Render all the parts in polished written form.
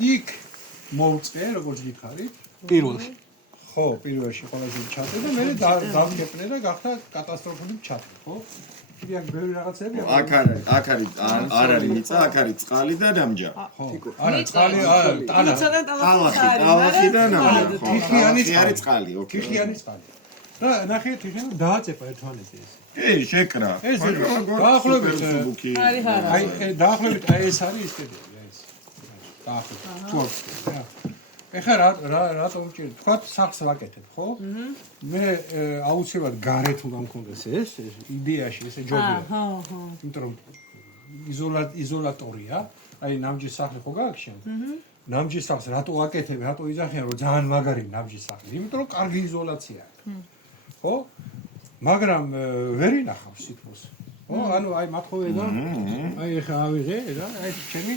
იქ მოვწყე როგორც გითხარით პირველში ხო პირველში ყველაზე ჩატე და მე დავგეპნე და გახდა კატასტროფული ჩატე ხო კიდე აქ ბევრი რაღაცები აქ არის არ არის მიწა აქ არის წყალი და ნამჯა ხო არა წყალი არა ტალახი და ნამჯა თიხიანი არის წყალი ოკეი თიხიანი წყალი და ნახე თიხი დააწეპა ერთმანეთს ეს კი შეკრა ეს დაახლოებით აი დაახლოებით აი ეს არის ის კედელი ეს დაახლოებით რა ეხლა რატომ ჭირდა თქვა სახს ვაკეთებ ხო მე აუცილებლად გარეთ უნდა მქონდეს ეს იდეაში ესე ჯობია იმიტომ რომ იზოლატორია აი ნამჯის სახლი ხო გააქვს შენ ნამჯის სახლს რატო ვაკეთებ რატო იძახიან რომ ძალიან მაგარი ნამჯის სახლი იმიტომ რომ კარგი იზოლაცია აქვს ხო მაგრამ ვერ ინახავს სიტყვას ხო ანუ აი მათხოვე და აი ეხლა ავიღე და აი ჩემი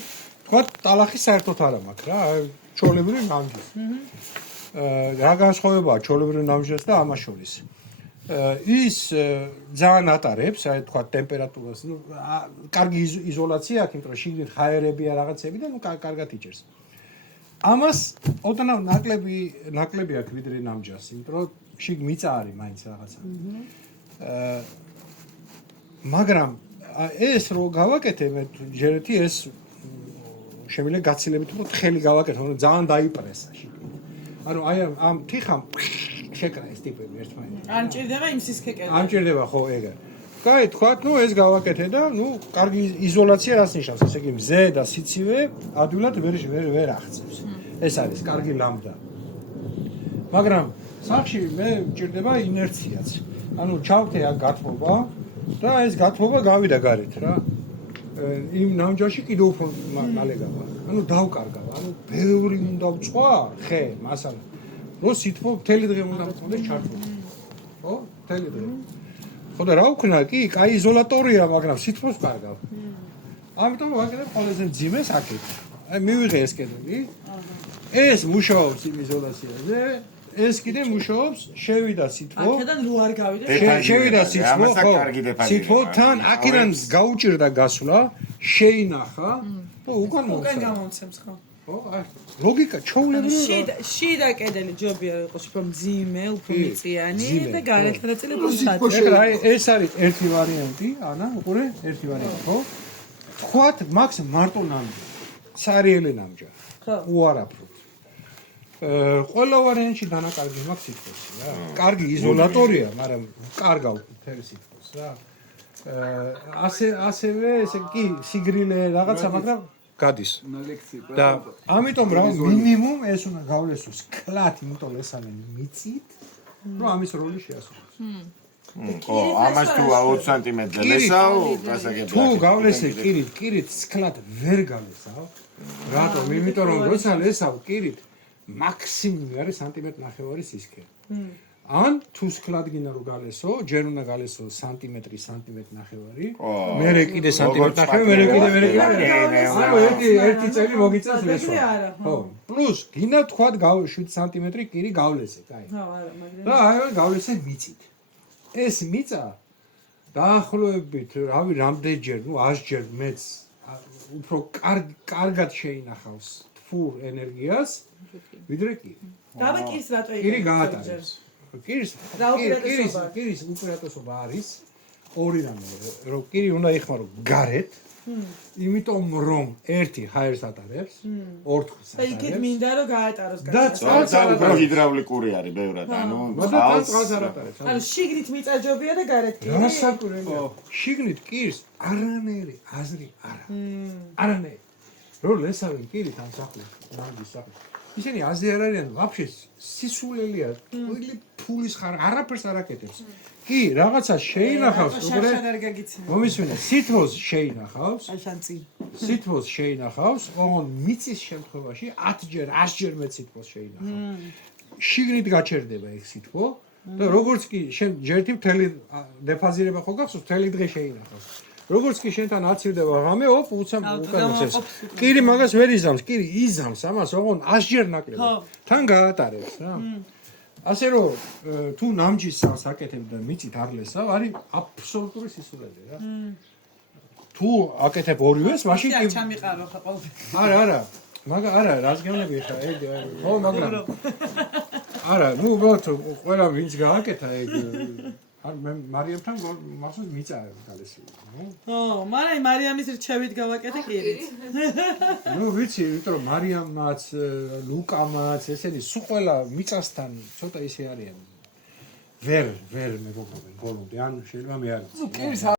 თქვა ტალახი საერთოდ არ მაქვს რა აი ჩოლებრივი ნამჯის რა განსხვავებაა ჩოლებრივი ნამჯის და ამას შორის ის ძალიან ატარებს აი თქვა ტემპერატურას ნუ კარგი იზოლაცია აქვს იმიტომ რომ შიგნით ჰაერებია რაღაცები და ნუ კარგად იჭერს ამას ოდნავ ნაკლები აქვს ვიდრე ნამჯას იმიტომ რომ შიგ მიწა არის მაინც რაღაცა მაგრამ ეს რო გავაკეთე მე ჯერეთი ეს შემიძლია გაცილებით უფრო თხელი გავაკეთო რომ ძალიან დაიპრესა შიგნით ანუ აი ამ თიხამ შეკრა ეს ტიპები ერთმანეთს არ მჭირდება იმ სისქეკები არ მჭირდება ხო ეგ კაი თქვათ ნუ ეს გავაკეთე და ნუ კარგი იზოლაცია რას ნიშნავს ესე იგი მზე და სიცივე ადვილად ვერ აღწევს ეს არის კარგი ლამბდა მაგრამ სახში მე მჭირდება ინერციაც ანუ ჩავთე აქ გათბობა და ეს გათბობა გავიდა გარეთ რა იმ ნამჯაში კიდევ უფრო მალე გავა ანუ დავკარგავ ანუ ბევრი უნდა ვწვა ხე მასალა რო სითბო მთელი დღე უნდა მყავდეს ჩართული ხო მთელი დღე ხო და რა ვქნა კი კაი იზოლატორია მაგრამ სითბოს კარგავ ამიტომ ვაკეთებ ყველაზე მძიმეს აქეთ აი მივიღე ეს კედელი ეს მუშაობს იმ იზოლაციაზე ეს კიდე მუშაობს შევიდა სითბო აქედან რო არ გავიდე შევიდა სითბო ხო სითბოთან აქედან გაუჭირდა გასვლა შეინახა და უკან გამომცემს ხო ხო აი ლოგიკა ჩაულებრივი შიდა კედელი ჯობია იყოს უფრო მძიმე უფრო მიწიანი და გარეთ ნაწილი უფრო შატე ეხლა ეს არის ერთი ვარიანტი ანა უყურე ერთი ვარიანტი ხო თქვათ მაქს მარტო ნამჯა სარიელი ნამჯა ხო უარაფრო ყველა ვარიანტში დანაკარგი მაქვს სიტყვას რა. კარგი იზოლატორია, მაგრამ კარგავ მთელი სიტყვას რა. ასევე ესე კი სიგრილე რაღაცა, მაგრამ გადის. და ამიტომ რა მინიმუმ ეს უნდა გავლესოს კლათ, იმიტომ ესამენ მიწით, რომ ამის როლი შეასრულოს. ხო, ამას თუ 20 სანტიმეტრზე ლესავ, გასაგებია. თუ გავლესე კირით სკლად ვერ გავლესავ. რატომ? იმიტომ რომ როცა ლესავ კირით მაქსიმუმი არის სანტიმეტრ ნახევარი სისქე. ან თუ სკლად გინდა რომ გალესო, ჯერ უნდა გალესო სანტიმეტრი ნახევარი. მერე კიდე სანტიმეტრი ნახევარი, მერე კიდე. ანუ ერთი წელი მოგიწევს ლესვა. ხო. პლუს გინდა თქვათ 7 სანტიმეტრი კირი გავლესე, კაი. ხო, არა, მაგრამ და აი გავლესე მიწით. ეს მიწა დაახლოებით, რავი, რამდენჯერ, ნუ 100 ჯერ მეც უფრო კარგად შეინახავს თფურ ენერგიას, ვიდრე კირი. გაბაკირს რატო იქ? კირი გაატარებს. კირის უპირატესობა არის ორი რამე, რომ კირი უნდა იხმარო გარეთ, იმიტომ რომ ერთი ჰაერს ატარებს, ორთქლს და იქით მინდა რომ გაატაროს და გარეთ. წყალს უფრო ჰიდრავლიკური არის ბევრად, ანუ წყალს არ ატარებს. ანუ შიგნით მიწაჯობია და გარეთ კირი. გასაკვირველია. შიგნით კირს არანაირი აზრი არა. არანაირი. რო ლესავენ კირით ამ სახლში, ნამჯის სახლში. ისინი აზრი არ არიან, ვაფშე სისულელია, ყველი ფულის ხარ, არაფერს არ აკეთებს. კი, რაღაცა შეინახავს, უბრალოდ შარშად არ გაგიცემა. მომისმენე, სითბოს შეინახავს, შანცი. სითბოს შეინახავს, ოღონ მიწის შემთხვევაში 10ჯერ, 100ჯერ მეტ სითბოს შეინახავს. შიგნით გაჩერდება ეს სითბო და როგორც კი შენ ჯერთი მთელი დეფაზირება ხო გახსოვს, მთელი დღე შეინახავს. როგორც კი შენთან აცივდება რამე, ოპ, უცამ უკანაცებს. კირი მაგას ვერ იზამს, კირი იზამს ამას, ოღონ 100ჯერ ნაკლებად. თან გაატარებს რა. ასე რომ თუ ნამჯის სახლს აკეთებ და მიწით არ ლესავ, არის აბსოლუტური სისულელე რა. თუ აკეთებ ორივეს, მაშინ კი ჩამიყარო ხო ყოველთვის. არა, მაგრამ არა, რას გეუბნები ხა, ეგ ხო, მაგრამ არა, ნუ უბრალოდ ყველა ვინც გააკეთა ეგ არ მე მარიამთან მახსოვს მიწაა გალესი, ნუ? ო, მაგრამ მარიამის რჩევით გავაკეთე კიდეც. ნუ ვიცი, იმიტომ რომ მარიამაც, ლუკამაც, ესენი სულ ყველა მიწასთან ცოტა ისე არიან. ვერ მეგობრებო, ბოლომდე, ან შეიძლება მე არ ვიცი.